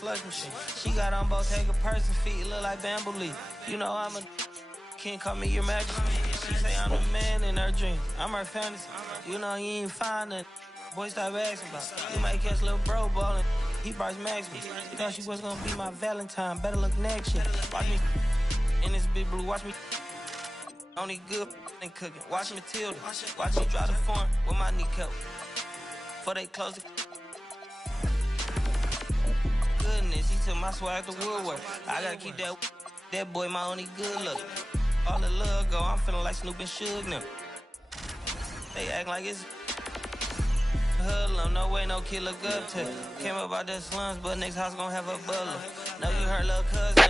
slush machine. She got on both take a person feet, look like bamboo leaf. You know I'm a king, call me your majesty. She say I'm the man in her dream. I'm her fantasy. You know you ain't find it. Boy, stop asking about it. You might catch little bro ballin'. He Bryce Max me. You thought she was gonna be my Valentine. Better look next year. Watch me in this big blue. Watch me only good and cooking. Watch Matilda. Watch me drive the foreign with my kneecap. Before they close the goodness, he took my swag to Woodwork. I gotta keep that boy my only good look. All the love go, I'm feeling like Snoop and Suge now. They act like it's hoodlum, no way, no kid look up to. Came up out the slums, but next house gon' have a butler. Know you heard little cousin.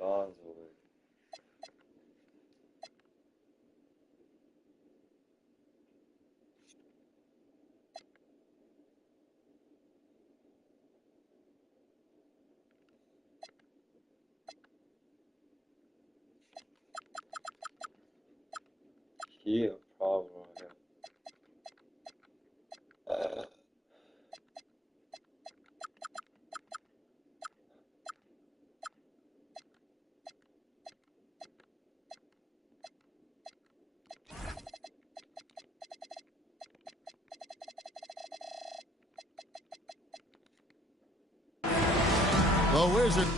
Lonzo with. He a problem on him. The Wizard.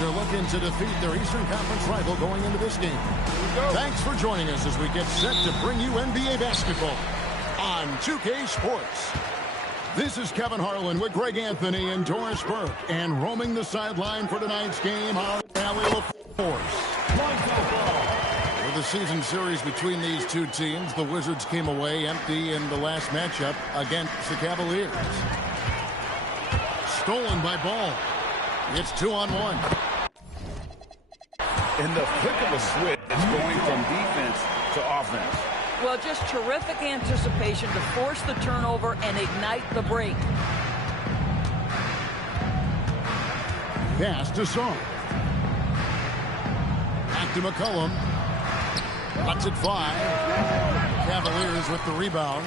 Are looking to defeat their Eastern Conference rival going into this game. Thanks for joining us as we get set to bring you NBA basketball on 2K Sports. This is Kevin Harlan with Greg Anthony and Doris Burke, and roaming the sideline for tonight's game, our Allie LaForce. For the season series between these two teams, the Wizards came away empty in the last matchup against the Cavaliers. Stolen by Ball. It's 2-on-1. In the flick of a switch, it's going from defense to offense. Well, just terrific anticipation to force the turnover and ignite the break. Pass to Song. Back to McCollum. Cuts it 5. Cavaliers with the rebound.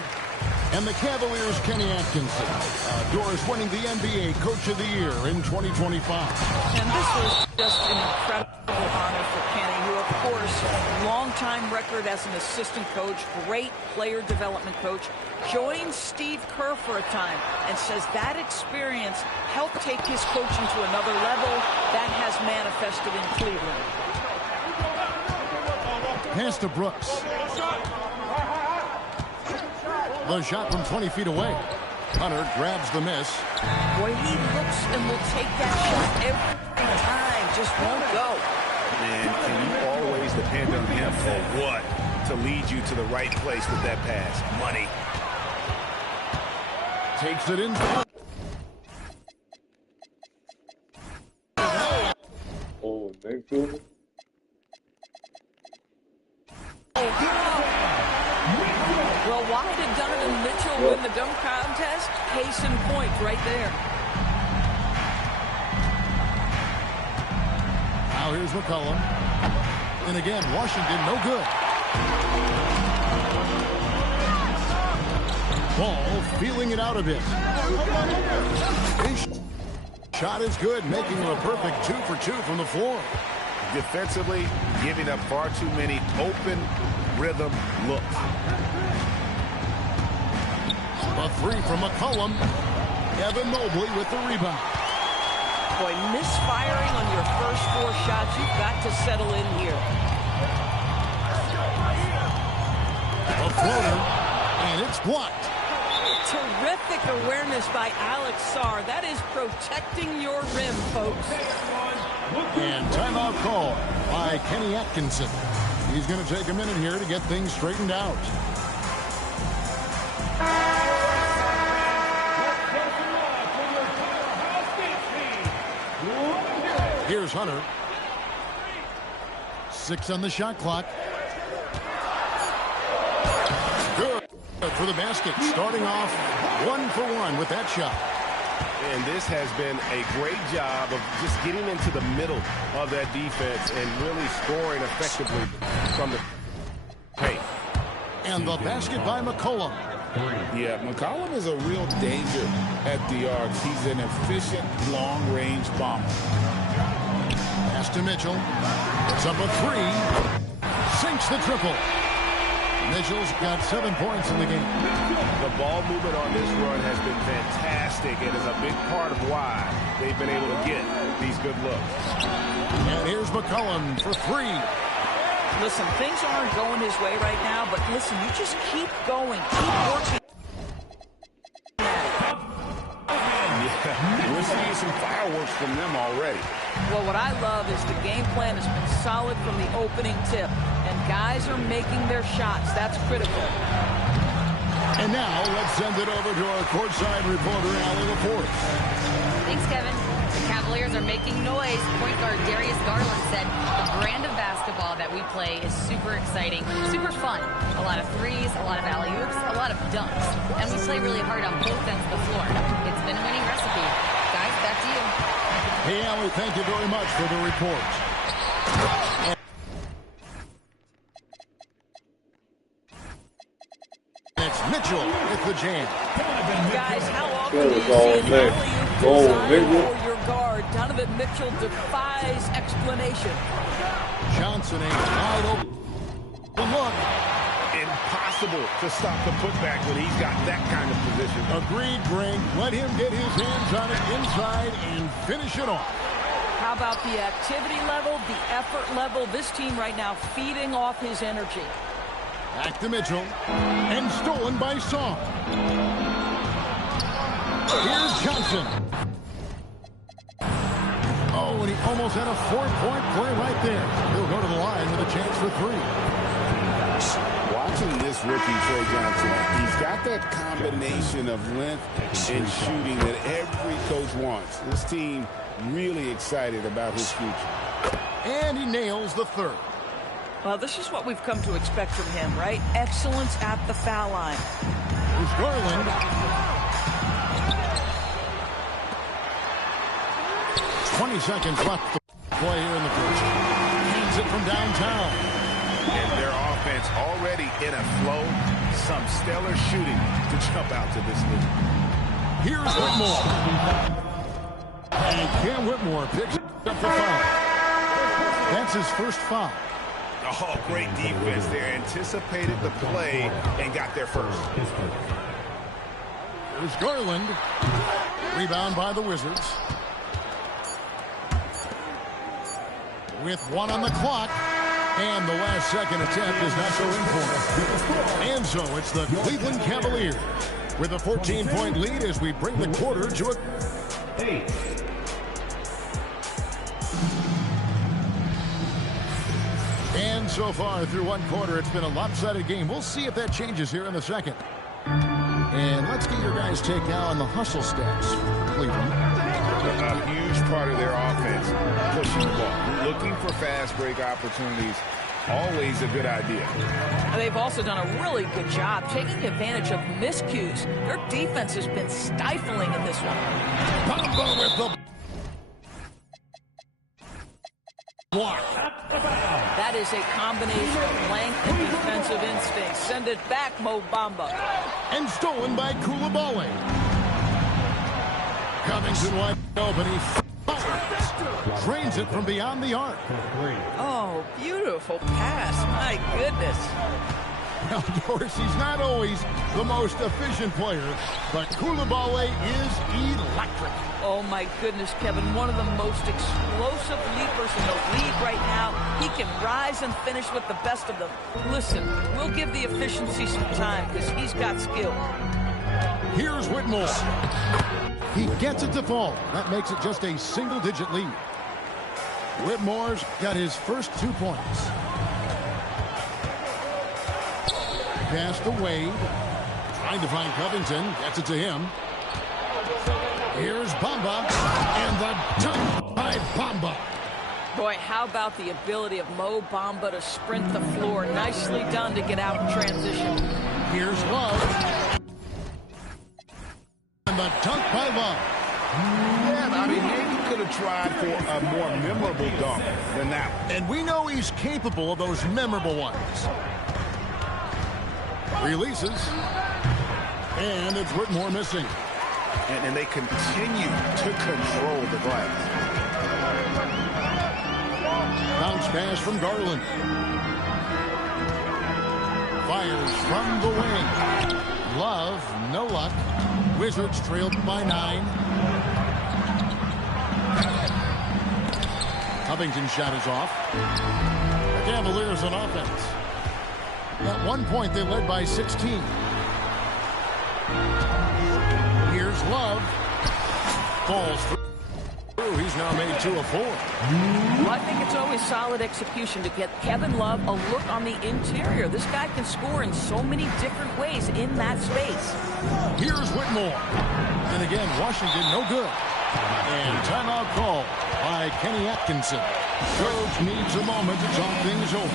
And the Cavaliers, Kenny Atkinson. Doris winning the NBA Coach of the Year in 2025. And this was just an incredible honor for Kenny, who, of course, long-time record as an assistant coach, great player development coach, joined Steve Kerr for a time and says that experience helped take his coaching to another level. That has manifested in Cleveland. Pass to Brooks. The shot from 20 feet away. Hunter grabs the miss. Boy, he looks and will take that shot every time. Just won't go. And can you always depend on him for what? To lead you to the right place with that pass. Money. Takes it in. Oh, Mayfield. Well, why did Donovan Mitchell win the dunk contest? Case in point right there. Now here's McCollum. And again, Washington no good. Ball feeling it out a bit. shot is good, making him a perfect 2 for 2 from the floor. Defensively, giving up far too many open rhythm looks. A 3 from McCollum. Evan Mobley with the rebound. Boy, misfiring on your first 4 shots. You've got to settle in here. A floater, and it's blocked. Terrific awareness by Alex Sarr. That is protecting your rim, folks. And timeout call by Kenny Atkinson. He's going to take a minute here to get things straightened out. Here's Hunter. 6 on the shot clock. Good for the basket. Starting off 1 for 1 with that shot. And this has been a great job of just getting into the middle of that defense and really scoring effectively from the paint. And the basket by McCollum. Yeah, McCollum is a real danger at the arc. He's an efficient long-range bomber. Pass to Mitchell. It's up a 3. Sinks the triple. Mitchell's got 7 points in the game. The ball movement on this run has been fantastic and is a big part of why they've been able to get these good looks. And here's McCollum for 3. Listen, things aren't going his way right now, but listen, you just keep going. Keep working. Yeah, we're seeing some fireworks from them already. Well, what I love is the game plan has been solid from the opening tip, and guys are making their shots. That's critical. And now let's send it over to our courtside reporter, Allie LaForce. Thanks, Kevin. The Cavaliers are making noise. Point guard Darius Garland said the brand of basketball that we play is super exciting, super fun. A lot of threes, a lot of alley-oops, a lot of dunks. And we play really hard on both ends of the floor. It's been a winning recipe. Guys, back to you. Hey, Allie, thank you very much for the report. It's Mitchell with the jam. Guys, how often do you see an alley-oop designed for your guard? Donovan Mitchell defies explanation. Johnson ain't wide open. Look. Impossible to stop the putback when he's got that kind of position. Agreed, Greg. Let him get his hands on it inside and finish it off. How about the activity level, the effort level? This team right now feeding off his energy. Back to Mitchell. And stolen by Song. Here's Johnson. Oh, and he almost had a 4-point play right there. He'll go to the line with a chance for 3. Watching this rookie, Trey Johnson, he's got that combination of length and shooting that every coach wants. This team really excited about his future. And he nails the 3rd. Well, this is what we've come to expect from him, right? Excellence at the foul line. Here's Garland. 20 seconds left to play here in the first. Hands it from downtown. And their offense already in a flow. Some stellar shooting to jump out to this lead. Here's Whitmore. And Cam Whitmore picks up the foul. That's his first foul. Oh, great defense there. Anticipated the play and got there first. Here's Garland. Rebound by the Wizards. With 1 on the clock. And the last second attempt is not so important. And so it's the Cleveland Cavaliers with a 14-point lead as we bring the quarter to a... And so far through 1 quarter, it's been a lopsided game. We'll see if that changes here in the second. And let's get your guys' take now on the hustle stats for Cleveland. A huge part of their offense, pushing the ball, looking for fast break opportunities. Always a good idea. They've also done a really good job taking advantage of miscues. Their defense has been stifling in this one. Bamba with the block. That is a combination of length and defensive instinct. Send it back, Mo Bamba. And stolen by Coulibaly. Covington wide. But he fires. Drains it from beyond the arc. Oh, beautiful pass. My goodness. Now, Doris, he's not always the most efficient player, but Coulibaly is electric. Oh, my goodness, Kevin. One of the most explosive leapers in the league right now. He can rise and finish with the best of them. Listen, we'll give the efficiency some time because he's got skill. Here's Whitmore. He gets it to fall. That makes it just a single-digit lead. Whitmore's got his first 2 points. Pass to Wade. Trying to find Covington. Gets it to him. Here's Bamba. And the dunk by Bamba. Boy, how about the ability of Mo Bamba to sprint the floor? Nicely done to get out in transition. Here's Love. And the dunk by Love. Yeah, I mean, maybe could have tried for a more memorable dunk than that one. And we know he's capable of those memorable ones. Releases. And it's Whitmore missing. And they continue to control the glass. Bounce pass from Garland. Fires from the wing. Love, no luck. Wizards trailed by 9. Covington's shot is off. The Cavaliers on offense. At one point, they led by 16. Here's Love. Falls through. He's now made 2 of 4. Well, I think it's always solid execution to get Kevin Love a look on the interior. This guy can score in so many different ways in that space. Here's Whitmore. And again, Washington no good. And timeout call by Kenny Atkinson. Coach needs a moment to talk things over.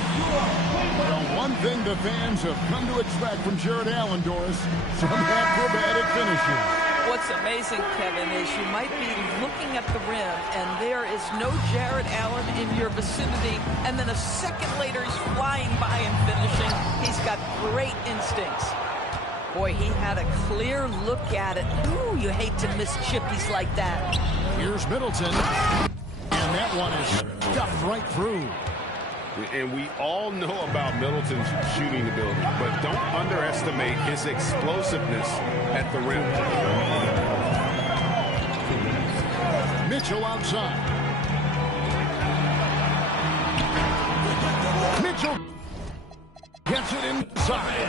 Well, one thing the fans have come to expect from Jared Allen, Doris, some acrobatic finishes. What's amazing, Kevin, is you might be looking at the rim and there is no Jared Allen in your vicinity, and then a second later he's flying by and finishing. He's got great instincts. Boy, he had a clear look at it. Ooh, you hate to miss chippies like that. Here's Middleton. And that one is stuffed right through. And we all know about Middleton's shooting ability, but don't underestimate his explosiveness at the rim. Mitchell outside. Mitchell gets it inside.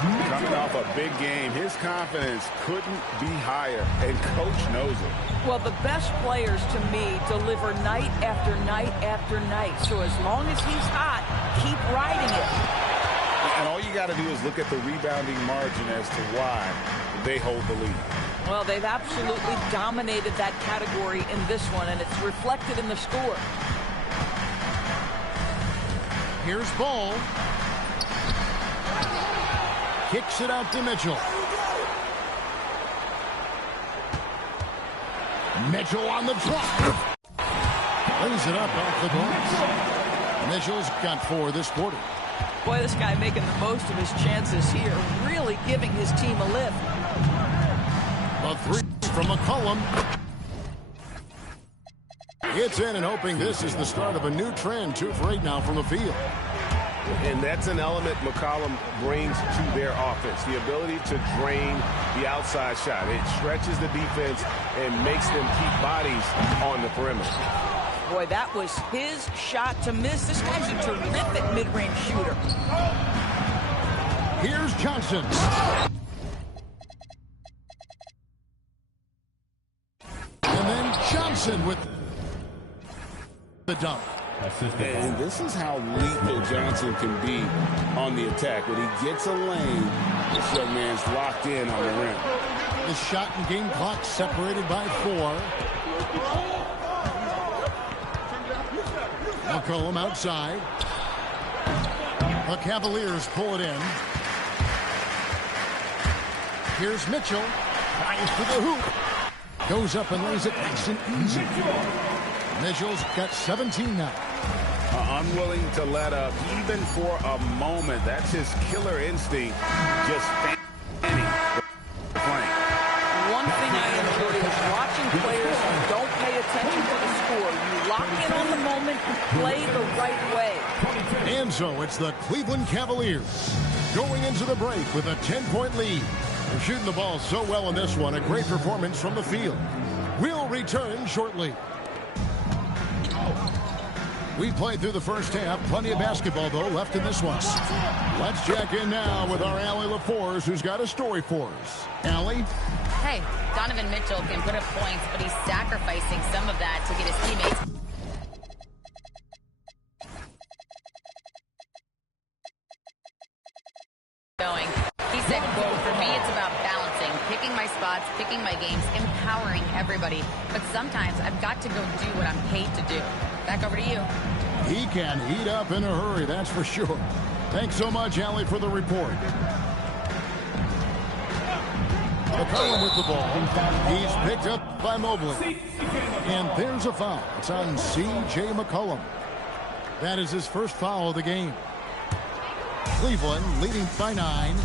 Coming off a big game, his confidence couldn't be higher, and Coach knows it. Well, the best players, to me, deliver night after night after night. So as long as he's hot, keep riding it. And all you got to do is look at the rebounding margin as to why they hold the lead. Well, they've absolutely dominated that category in this one, and it's reflected in the score. Here's Ball. Kicks it out to Mitchell. Mitchell on the drive. Lays it up off the glass. Mitchell's got 4 this quarter. Boy, this guy making the most of his chances here, really giving his team a lift. A 3 from McCollum. It's in and hoping this is the start of a new trend. 2 for 8 now from the field. And that's an element McCollum brings to their offense, the ability to drain the outside shot. It stretches the defense and makes them keep bodies on the perimeter. Boy, that was his shot to miss. This guy's a terrific mid-range shooter. Here's Johnson. And then Johnson with the dunk. And this is how lethal Johnson can be on the attack. When he gets a lane, this young man's locked in on the rim. The shot and game clock separated by 4. McCollum outside. The Cavaliers pull it in. Here's Mitchell. Tries for the hoop. Goes up and lays it nice and easy. Mitchell's got 17 now. Unwilling to let up even for a moment. That's his killer instinct. Just fanning the plane. One thing I enjoy is watching players who don't play the right way. And so it's the Cleveland Cavaliers going into the break with a 10-point lead. They're shooting the ball so well in this one. A great performance from the field. We'll return shortly. We played through the first half. Plenty of basketball, though, left in this one. Let's check in now with our Allie LaForce, who's got a story for us. Allie? Hey, Donovan Mitchell can put up points, but he's sacrificing some of that to get his teammates going. He said, quote, "For me, it's about balancing, picking my spots, picking my games, empowering everybody. But sometimes I've got to go do what I'm paid to do." Back over to you. He can heat up in a hurry, that's for sure. Thanks so much, Allie, for the report. McCollum with the ball. He's picked up by Mobley. And there's a foul. It's on C.J. McCollum. That is his first foul of the game. Cleveland leading by 9.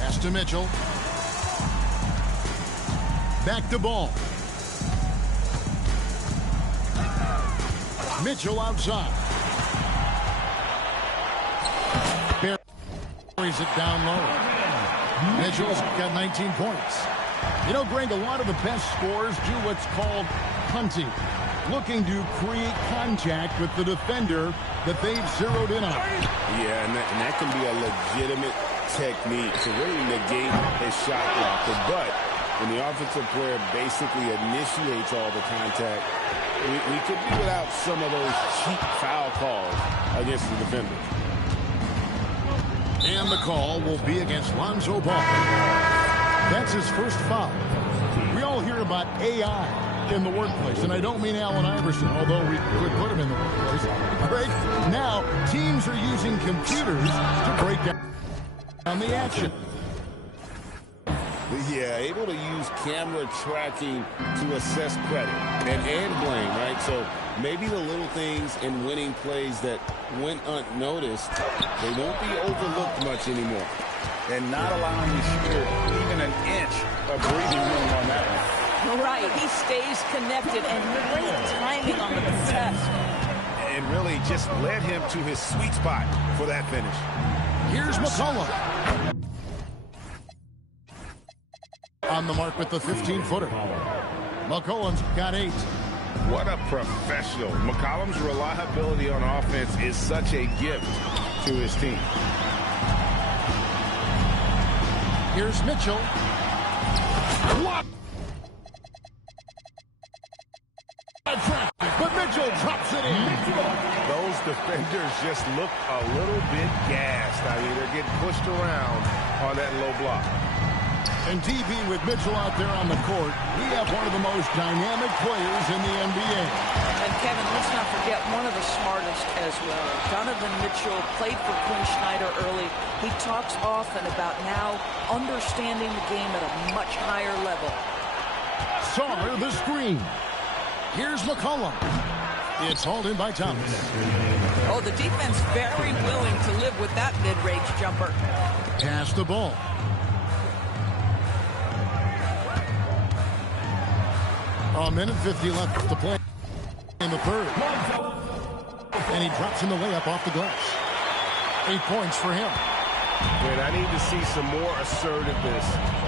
Pass to Mitchell. Back to Ball. Mitchell outside. Carries it down low. Mitchell's got 19 points. You know, Greg, a lot of the best scorers do what's called punting, looking to create contact with the defender that they've zeroed in on. Yeah, and that can be a legitimate technique to really negate his shot blocker. But when the offensive player basically initiates all the contact, we could be without some of those cheap foul calls against the defenders. And the call will be against Lonzo Ball. That's his first foul. We all hear about AI in the workplace, and I don't mean Allen Iverson, although we could put him in the workplace. Right now, teams are using computers to break down the action. Yeah, able to use camera tracking to assess credit and blame, right? So maybe the little things in winning plays that went unnoticed, they won't be overlooked much anymore. And not allowing the shooter even an inch of breathing room on that one. Right, he stays connected and great timing on the contest. And really just led him to his sweet spot for that finish. Here's McCollum. On the mark with the 15-footer. McCollum's got 8. What a professional. McCollum's reliability on offense is such a gift to his team. Here's Mitchell. What? But Mitchell drops it in. Those defenders just look a little bit gassed. I mean, they're getting pushed around on that low block. And DB with Mitchell out there on the court, we have one of the most dynamic players in the NBA. And Kevin, let's not forget one of the smartest as well. Donovan Mitchell played for Quinn Snyder early. He talks often about now understanding the game at a much higher level. Saw the screen. Here's McCollum. It's hauled in by Thomas. Oh, the defense very willing to live with that mid-range jumper. Pass the ball. A minute 50 left to play in the third. And he drops in the layup off the glass. 8 points for him. And I need to see some more assertiveness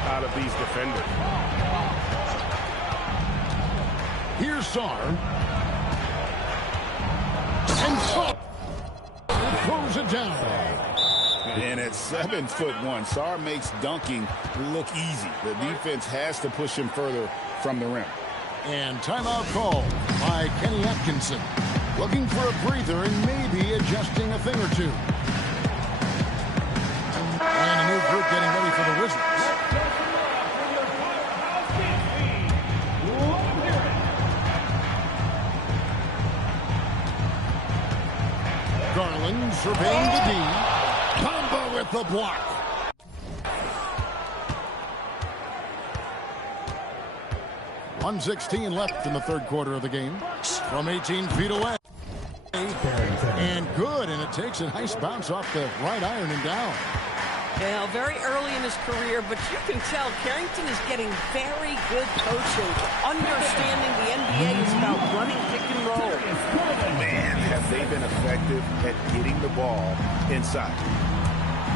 out of these defenders. Here's Sarr. And Sarr throws it down. And at 7'1", Sarr makes dunking look easy. The defense has to push him further from the rim. And timeout call by Kenny Atkinson. Looking for a breather and maybe adjusting a thing or two. And a new group getting ready for the Wizards. Garland surveying the D. Combo with the block. .116 left in the third quarter of the game. From 18 feet away. And good, and it takes a nice bounce off the right iron and down. Well, very early in his career, but you can tell Carrington is getting very good coaching, understanding the NBA is about running pick and roll. Man, have they been effective at getting the ball inside.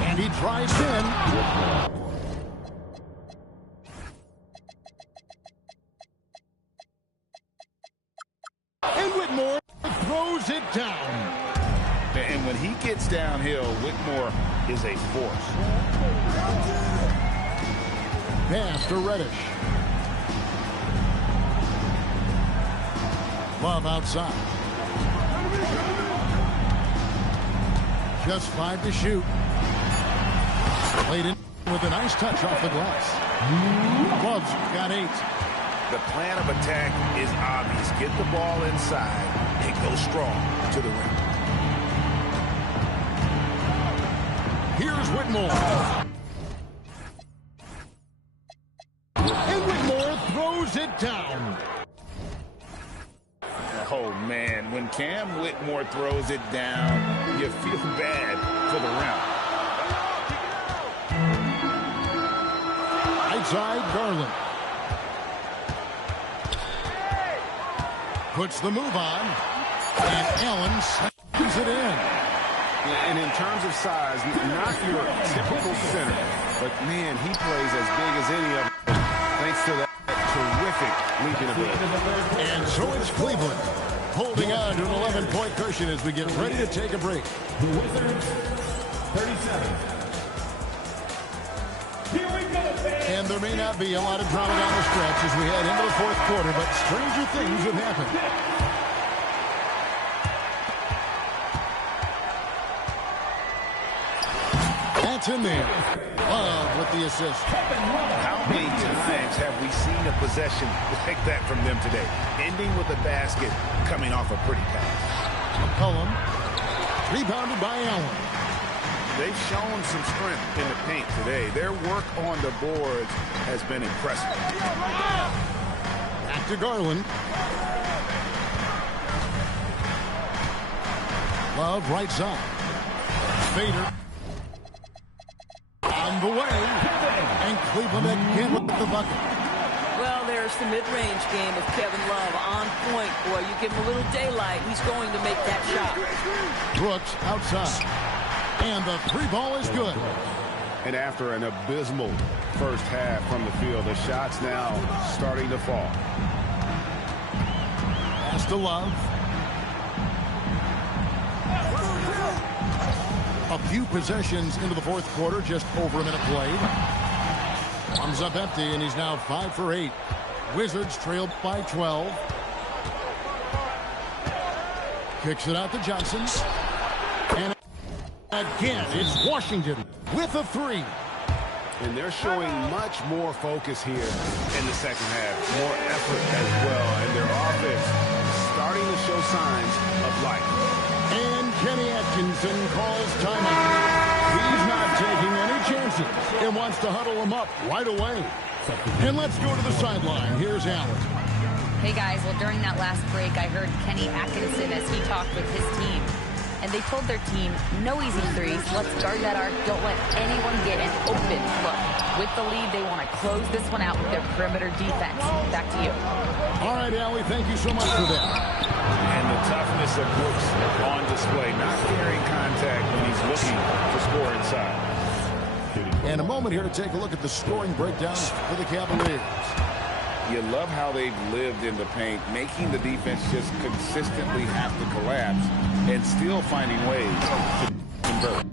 And he drives in. And Whitmore throws it down. And when he gets downhill, Whitmore is a force. Pass to Reddish. Love outside. Just 5 to shoot. Played in with a nice touch off the glass. Love's got 8. The plan of attack is obvious. Get the ball inside and go strong to the rim. Here's Whitmore. And Whitmore throws it down. Oh, man, when Cam Whitmore throws it down, you feel bad for the rim. Outside Garland. Puts the move on. And Allen sends it in. And in terms of size, not your typical center, but man, he plays as big as any of them, thanks to that terrific leaping ability. And so it's Cleveland holding on to an 11-point cushion as we get ready to take a break. The Wizards, 37. Here we go, fans. And there may not be a lot of drama down the stretch as we head into the fourth quarter, but stranger things have happened. That's in there. Love with the assist. How many times have we seen a possession like that from them today? Ending with a basket, coming off a pretty pass. McCollum, rebounded by Allen. They've shown some strength in the paint today. Their work on the boards has been impressive. Back to Garland. Love right side. Vader. On the way. And Cleveland again with the bucket. Well, there's the mid-range game of Kevin Love on point. Boy, you give him a little daylight, he's going to make that shot. Brooks outside. And the 3 ball is good. And after an abysmal first half from the field, the shots now starting to fall. Pass to Love. A few possessions into the fourth quarter, just over a minute played. Arms up empty, and he's now 5 for 8. Wizards trailed by 12. Kicks it out to Johnson. And again, it's Washington with a 3. And they're showing much more focus here in the second half. More effort as well. And their offense starting to show signs of life. And Kenny Atkinson calls timeout. He's not taking any chances and wants to huddle him up right away. And let's go to the sideline. Here's Allen. Hey, guys. Well, during that last break, I heard Kenny Atkinson as he talked with his team. And they told their team, no easy threes. Let's guard that arc. Don't let anyone get an open look. With the lead, they want to close this one out with their perimeter defense. Back to you. All right, Allie, thank you so much for that. And the toughness of Brooks on display, not carrying contact when he's looking to score inside. And a moment here to take a look at the scoring breakdown for the Cavaliers. You love how they've lived in the paint, making the defense just consistently have to collapse and still finding ways to convert.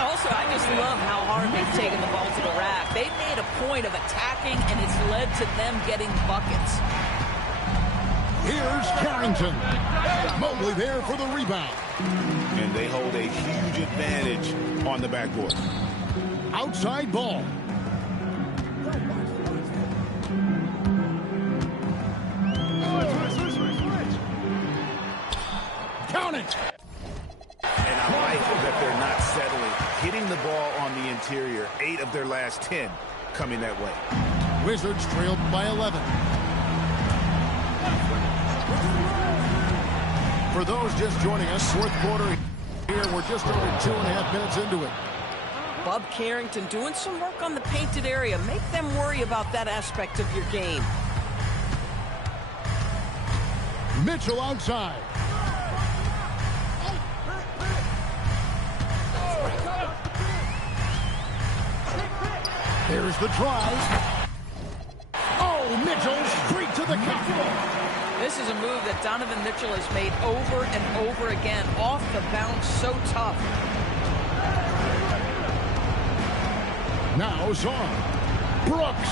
Also, I just love how hard they've taken the ball to the rack. They've made a point of attacking, and it's led to them getting buckets. Here's Carrington. Mobley there for the rebound. And they hold a huge advantage on the backboard. Outside ball. Count it. And I like that they're not settling. Hitting the ball on the interior, 8 of their last 10 coming that way. Wizards trailed by 11. For those just joining us, fourth quarter Here, we're just over 2.5 minutes into it. Bub Carrington doing some work on the painted area. Make them worry about that aspect of your game. Mitchell outside. Here's the drive. Oh, Mitchell straight to the cup. This is a move that Donovan Mitchell has made over and over again. Off the bounce, so tough. Now Zon. Brooks.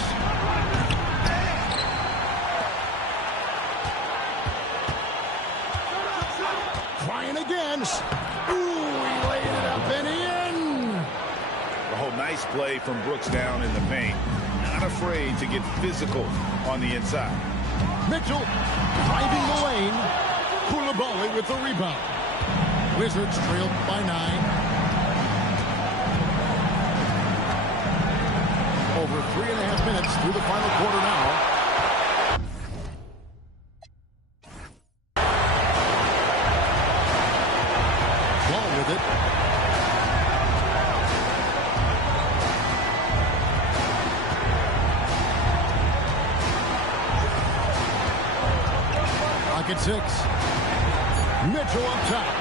Trying again. Ooh, he laid it up and in. Oh, nice play from Brooks down in the paint. Not afraid to get physical on the inside. Mitchell driving the lane. Koulibaly with the rebound. Wizards trailed by 9. Over 3.5 minutes through the final quarter now. Ball with it. Lock at 6. Mitchell up top.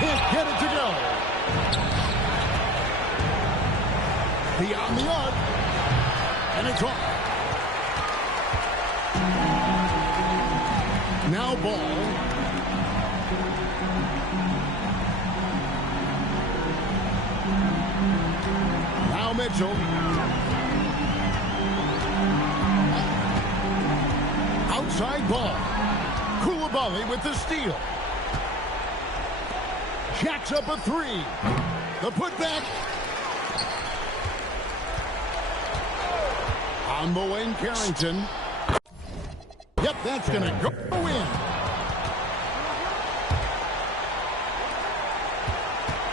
Can't get it to go. Beyond the arc. And it's off. Now ball. Now Mitchell. Outside ball. Koulibaly with the steal. Jacks up a 3. The putback. On Bowen Carrington. Yep, that's going to go in.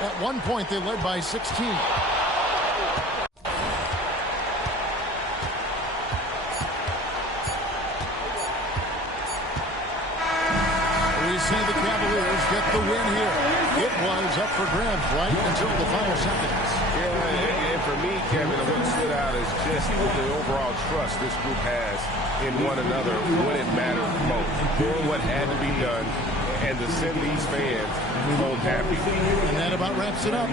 At one point, they led by 16. We see the Cavaliers get the win here. It was up for grabs right until the final seconds. Yeah, and for me, Kevin, what stood out is just the overall trust this group has in one another when it mattered most. Doing what had to be done and to send these fans home happy. And that about wraps it up.